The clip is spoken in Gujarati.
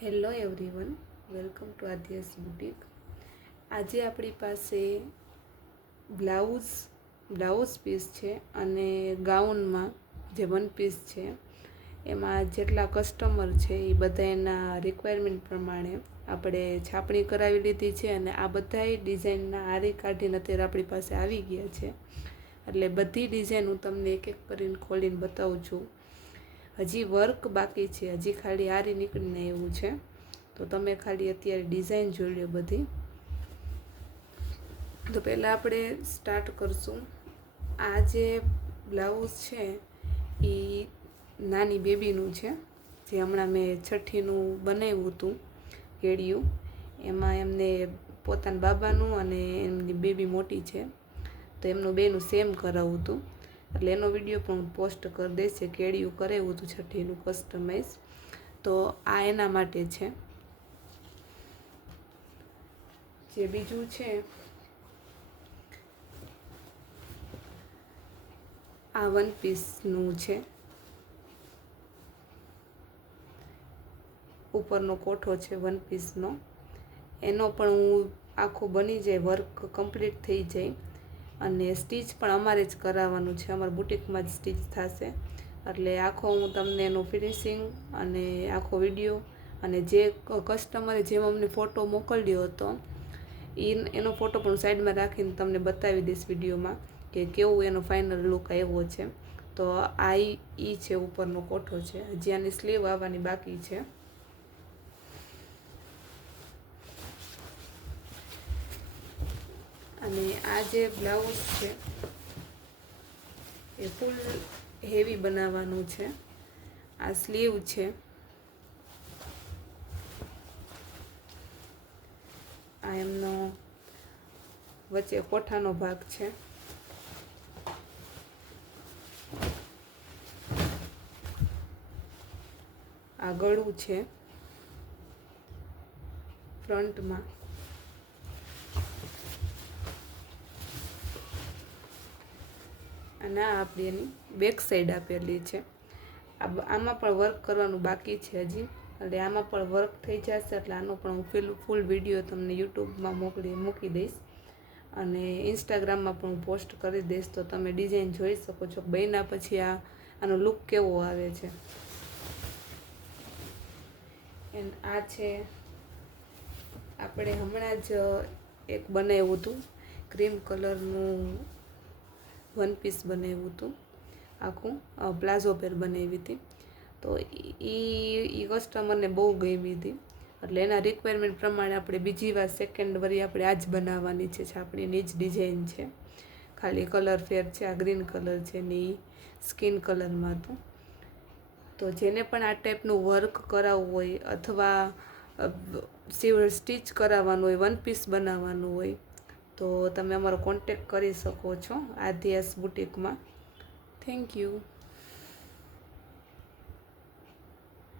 Hello everyone, welcome to Aadyas boutique. આજે આપણી પાસે બ્લાઉઝ પીસ છે અને ગાઉનમાં જે વન પીસ છે એમાં જેટલા કસ્ટમર છે એ બધા એના રિક્વાયરમેન્ટ પ્રમાણે આપણે છાપણી કરાવી લીધી છે અને આ બધાય ડિઝાઇનના આરી કાઢીને અત્યારે આપણી પાસે આવી ગયા છે. એટલે બધી ડિઝાઇન હું તમને એક એક કરીને ખોલીને બતાવું છું. હજી વર્ક બાકી છે, હજી ખાલી આરી નીકળીને એવું છે. તો તમે ખાલી અત્યારે ડિઝાઇન જોઈ લો બધી. તો પહેલાં આપણે સ્ટાર્ટ કરશું. આ જે બ્લાઉઝ છે એ નાની બેબીનું છે, જે હમણાં મેં છઠ્ઠીનું બનાવ્યું હતું કેડિયું. એમાં એમને પોતાના બાબાનું અને એમની બેબી મોટી છે તો એમનું બેનું સેમ કરાવવું હતું. એટલે એનો વિડીયો પણ હું પોસ્ટ કરી દઈશ. કેડિયું કરાવ્યું હતું છઠ્ઠીનું કસ્ટમાઇઝ. તો આ એના માટે છે. જે બીજું છે આ વન પીસનું છે. ઉપરનો કોઠો છે વન પીસનો, એનો પણ હું આખો બની જાય, વર્ક કમ્પ્લીટ થઈ જાય અને સ્ટીચ પણ અમારે જ કરાવવાનું છે, અમારા બુટિકમાં જ સ્ટીચ થશે. એટલે આખો હું તમને એનું ફિનિશિંગ અને આખો વિડીયો અને જે કસ્ટમરે જેમ અમને ફોટો મોકલ્યો હતો એનો ફોટો પણ સાઈડમાં રાખીને તમને બતાવી દઈશ વિડીયોમાં કે કેવું એનો ફાઇનલ લુક આવ્યો છે. તો આ ઈ છે ઉપરનો કોઠો છે. હજી આની સ્લીવ આવવાની બાકી છે. અને આ જે બ્લાઉઝ છે એ ફૂલ હેવી બનાવવાનું છે. આ સ્લીવ છે. આ એમનો વચ્ચે કોઠાનો ભાગ છે. આ ગળું છે ફ્રન્ટમાં. અને આ આપણી એની બેક સાઈડ આપેલી છે. આમાં પણ વર્ક કરવાનું બાકી છે હજી. એટલે આમાં પણ વર્ક થઈ જશે એટલે આનો પણ હું ફૂલ વિડીયો તમને યુટ્યુબમાં મૂકી દઈશ અને ઇન્સ્ટાગ્રામમાં પણ હું પોસ્ટ કરી દઈશ. તો તમે ડિઝાઇન જોઈ શકો છો બન્યા પછી આનો લુક કેવો આવે છે. એન્ડ આ છે આપણે હમણાં જ એક બનાવ્યું હતું ક્રીમ કલરનું વન પીસ બનાવ્યું હતું, આખું પ્લાઝો પેર બનાવી હતી. તો એ કસ્ટમરને બહુ ગમી હતી. એટલે એના રિક્વાયરમેન્ટ પ્રમાણે આપણે બીજી વાર સેકન્ડ વરી આપણે આ જ બનાવવાની છે. છાપણીની જ ડિઝાઇન છે, ખાલી કલર ફેર છે. આ ગ્રીન કલર છે ને એ સ્કિન કલરમાં હતું. તો જેને પણ આ ટાઈપનું વર્ક કરાવવું હોય અથવા સ્ટીચ કરાવવાનું હોય, વન પીસ બનાવવાનું હોય તો તમે અમારો કોન્ટેક્ટ કરી શકો છો આદ્યાસ બુટીકમાં. Thank you.